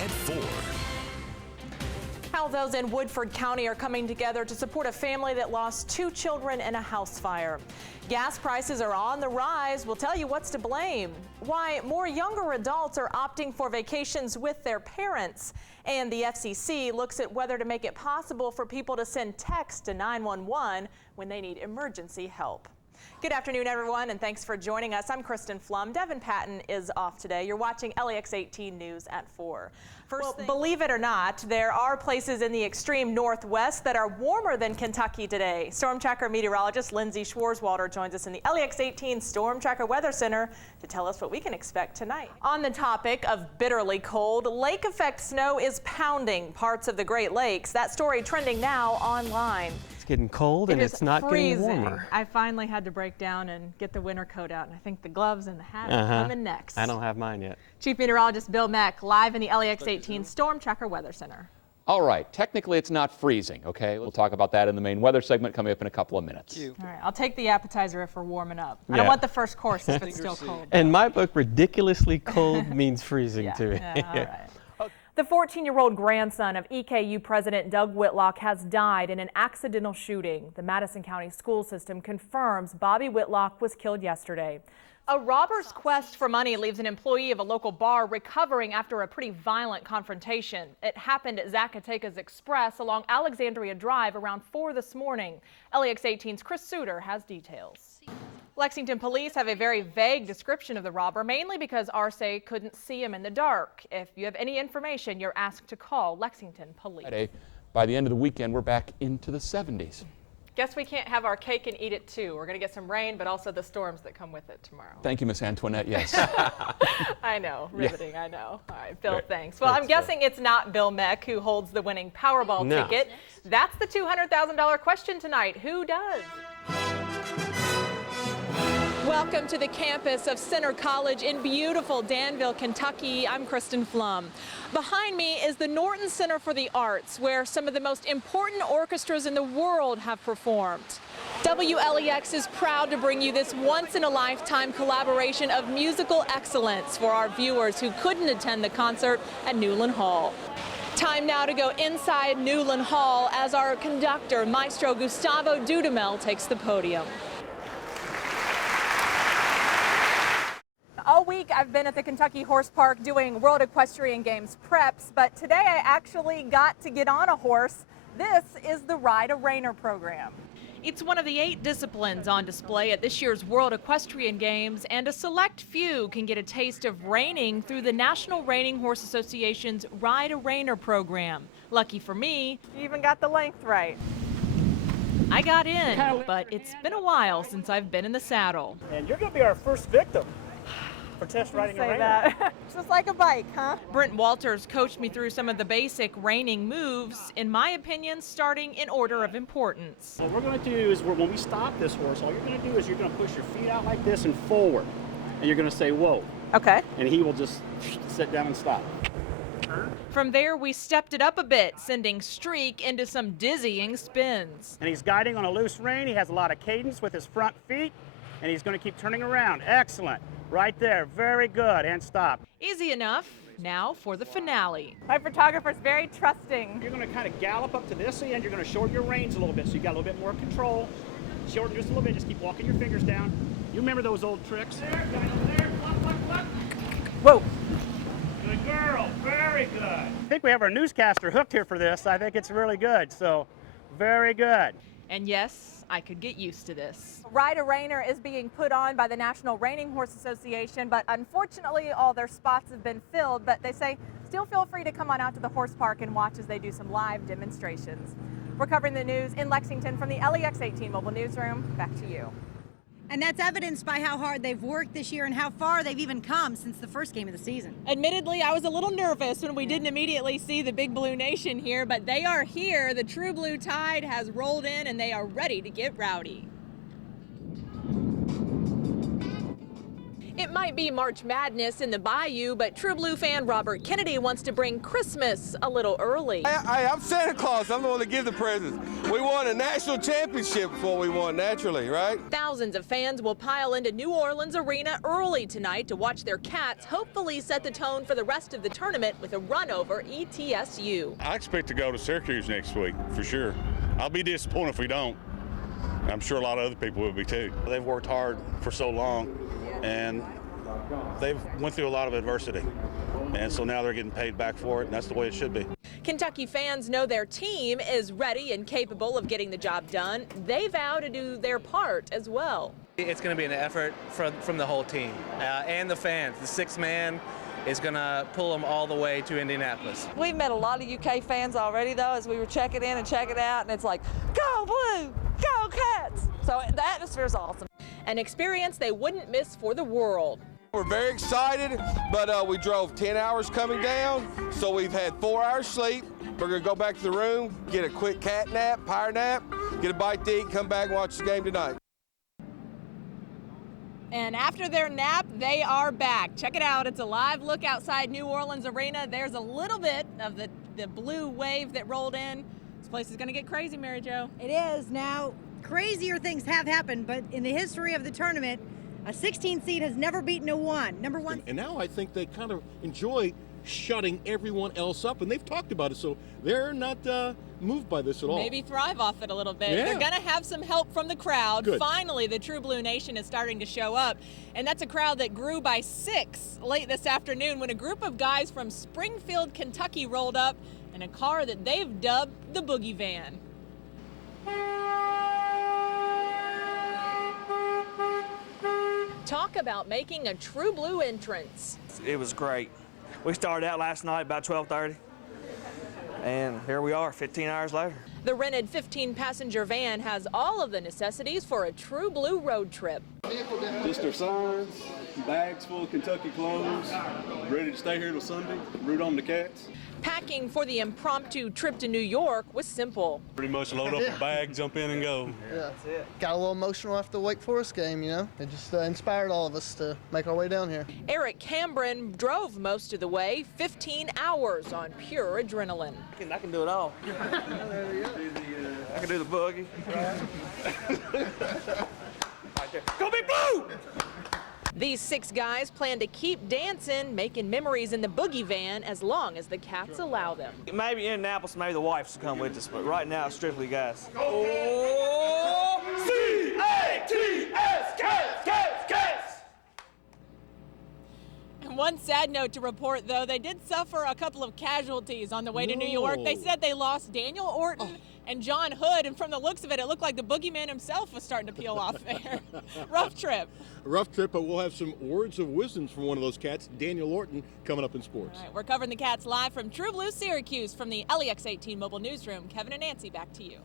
at 4. How those in Woodford County are coming together to support a family that lost 2 children in a house fire. Gas prices are on the rise. We'll tell you what's to blame. Why more younger adults are opting for vacations with their parents. And the FCC looks at whether to make it possible for people to send text to 911 when they need emergency help. Good afternoon, everyone, and thanks for joining us. I'm Kristen Flum. Devin Patton is off today. You're watching LEX 18 News at 4. Believe it or not, there are places in the extreme northwest that are warmer than Kentucky today. Storm Tracker meteorologist Lindsay Schwarzwalder joins us in the LEX 18 Storm Tracker Weather Center to tell us what we can expect tonight. On the topic of bitterly cold, lake effect snow is pounding parts of the Great Lakes. That story trending now online. Getting cold and it's not freezing. Getting warmer. I finally had to break down and get the winter coat out, and I think the gloves and the hat are coming next. I don't have mine yet. Chief Meteorologist Bill Meck live in the LEX 18 Storm Tracker Weather Center. All right, technically it's not freezing, okay? We'll talk about that in the main weather segment coming up in a couple of minutes. All right, I'll take the appetizer if we're warming up. I don't want the first course if it's still cold. In my book, ridiculously cold means freezing to me. Yeah, all right. The 14-year-old grandson of EKU President Doug Whitlock has died in an accidental shooting. The Madison County school system confirms Bobby Whitlock was killed yesterday. A robber's quest for money leaves an employee of a local bar recovering after a pretty violent confrontation. It happened at Zacatecas Express along Alexandria Drive around 4 this morning. LEX 18's Chris Suter has details. Lexington police have a very vague description of the robber, mainly because Arce couldn't see him in the dark. If you have any information, you're asked to call Lexington Police. By the end of the weekend, we're back into the 70s. Guess we can't have our cake and eat it too. We're going to get some rain, but also the storms that come with it tomorrow. Thank you, Miss Antoinette, yes. I know, riveting, I know. All right, Bill, thanks. Well, I'm guessing it's not Bill Meck who holds the winning Powerball ticket. That's the $200,000 question tonight. Who does? Welcome to the campus of Center College in beautiful Danville, Kentucky. I'm Kristen Flum. Behind me is the Norton Center for the Arts, where some of the most important orchestras in the world have performed. WLEX is proud to bring you this once-in-a-lifetime collaboration of musical excellence for our viewers who couldn't attend the concert at Newland Hall. Time now to go inside Newland Hall as our conductor, Maestro Gustavo Dudamel, takes the podium. All week I've been at the Kentucky Horse Park doing World Equestrian Games preps, but today I actually got to get on a horse. This is the Ride a Reiner program. It's one of the 8 disciplines on display at this year's World Equestrian Games, and a select few can get a taste of reining through the National Reining Horse Association's Ride a Reiner program. Lucky for me, you even got the length right. I got in, but it's been a while since I've been in the saddle. And you're going to be our first victim for test riding a reiner. That. Just like a bike, huh? Brent Walters coached me through some of the basic reining moves, in my opinion, starting in order of importance. What we're going to do is when we stop this horse, all you're going to do is you're going to push your feet out like this and forward. And you're going to say, whoa. Okay. And he will just sit down and stop. From there, we stepped it up a bit, sending Streak into some dizzying spins. And he's guiding on a loose rein. He has a lot of cadence with his front feet, and he's going to keep turning around. Excellent. Right there. Very good. And stop. Easy enough. Now for the finale. My photographer's very trusting. You're going to kind of gallop up to this end. You're going to shorten your reins a little bit so you got a little bit more control. Shorten just a little bit. Just keep walking your fingers down. You remember those old tricks? There, over there. Pluck, pluck, pluck. Whoa. Good girl. Very good. I think we have our newscaster hooked here for this. I think it's really good. So, very good. And yes, I could get used to this. Ride a Reiner is being put on by the National Reining Horse Association, but unfortunately all their spots have been filled. But they say still feel free to come on out to the horse park and watch as they do some live demonstrations. We're covering the news in Lexington from the LEX 18 Mobile Newsroom. Back to you. And that's evidenced by how hard they've worked this year and how far they've even come since the first game of the season. Admittedly, I was a little nervous when we didn't immediately see the Big Blue Nation here, but they are here. The True Blue Tide has rolled in and they are ready to get rowdy. It It might be March Madness in the Bayou, but True Blue fan Robert Kennedy wants to bring Christmas a little early. I'm Santa Claus. I'm the one that gives the presents. We won a national championship before we won naturally, right? Thousands of fans will pile into New Orleans Arena early tonight to watch their Cats hopefully set the tone for the rest of the tournament with a run over ETSU. I expect to go to Syracuse next week, for sure. I'll be disappointed if we don't. I'm sure a lot of other people will be too. They've worked hard for so long, and they've went through a lot of adversity. And so now they're getting paid back for it, and that's the way it should be. Kentucky fans know their team is ready and capable of getting the job done. They vow to do their part as well. It's going to be an effort from the whole team and the fans. The sixth man is going to pull them all the way to Indianapolis. We've met a lot of UK fans already, though, as we were checking in and checking out, and it's like, go Blue, go Cats. So the atmosphere is awesome. An experience they wouldn't miss for the world. We're very excited, but we drove 10 hours coming down, so we've had 4 hours sleep. We're going to go back to the room, get a quick cat nap, power nap, get a bite to eat, come back and watch the game tonight. And after their nap, they are back. Check it out. It's a live look outside New Orleans Arena. There's a little bit of the blue wave that rolled in. This place is going to get crazy, Mary Jo. It is. Now, crazier things have happened, but in the history of the tournament, a 16 seed has never beaten a 1. Number 1. And now I think they kind of enjoy shutting everyone else up, and they've talked about it, so they're not moved by this at all. Maybe thrive off it a little bit. Yeah. They're going to have some help from the crowd. Good. Finally, the True Blue Nation is starting to show up, and that's a crowd that grew by 6 late this afternoon when a group of guys from Springfield, Kentucky rolled up in a car that they've dubbed the Boogie Van. Talk about making a True Blue entrance. It was great. We started out last night about 12:30, and here we are 15 hours later. The rented 15-passenger van has all of the necessities for a True Blue road trip. Just our signs, bags full of Kentucky clothes, ready to stay here till Sunday, root on the Cats. Packing for the impromptu trip to New York was simple. Pretty much load up a bag, jump in and go. Yeah, that's it. Got a little emotional after the Wake Forest game, you know. It just inspired all of us to make our way down here. Eric Cambron drove most of the way, 15 hours on pure adrenaline. I can do it all. I can do the boogie. Right there. Go Big Blue! These 6 guys plan to keep dancing, making memories in the Boogie Van as long as the Cats allow them. Maybe in Indianapolis, maybe the wives will come with us, but right now it's strictly guys. Oh, C-A-T-S, Cats, Cats, Cats! And one sad note to report, though, they did suffer a couple of casualties on the way to New York. They said they lost Daniel Orton and John Hood, and from the looks of it, it looked like the Boogeyman himself was starting to peel off there. Rough trip. A rough trip, but we'll have some words of wisdom from one of those Cats, Daniel Orton, coming up in sports. All right, we're covering the Cats live from True Blue Syracuse from the LEX 18 Mobile Newsroom. Kevin and Nancy, back to you.